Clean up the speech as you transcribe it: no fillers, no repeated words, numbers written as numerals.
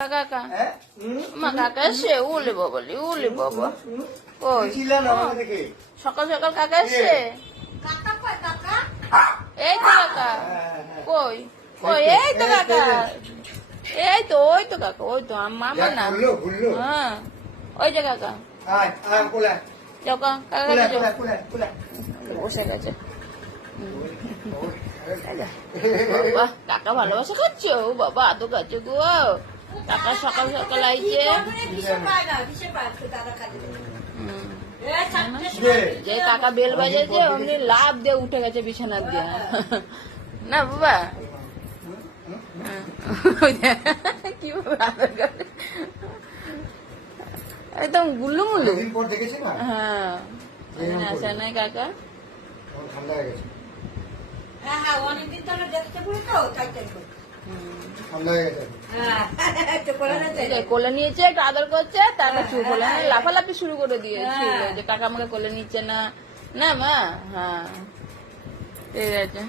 কাকা মা কাকা এসে উলে বাবা কই সকাল সকাল কাকা এসে এই তো কাকা কই কই এই তো কাকা এই তো ওই তো কাকা ওই তো মামা না হ্যাঁ ওই যে কাকা যাও কাকা বসে গেছে বাবা কাকা ভালোবাসা খাচ্ছ বাবা আদৌ খাচ্ছ গো কাকা সকাল সকাল আইছে যে কাকা বেল বাজেছে অমনি লাভ দিয়ে উঠে গেছে বিছানা দিয়ে না বাবা কিভাবে একদম গুল্লু মুল্লু হ্যাঁ আসে নাই কাকা অনেকদিন তো দেখতে পারি তো কোলে নিয়েছে একটু আদর করছে তারপর চুপ হলে লাফালাফি শুরু করে দিয়েছিল যে কাকা আমাকে কোলে নিচ্ছে না না মা হ্যাঁ ঠিক আছে।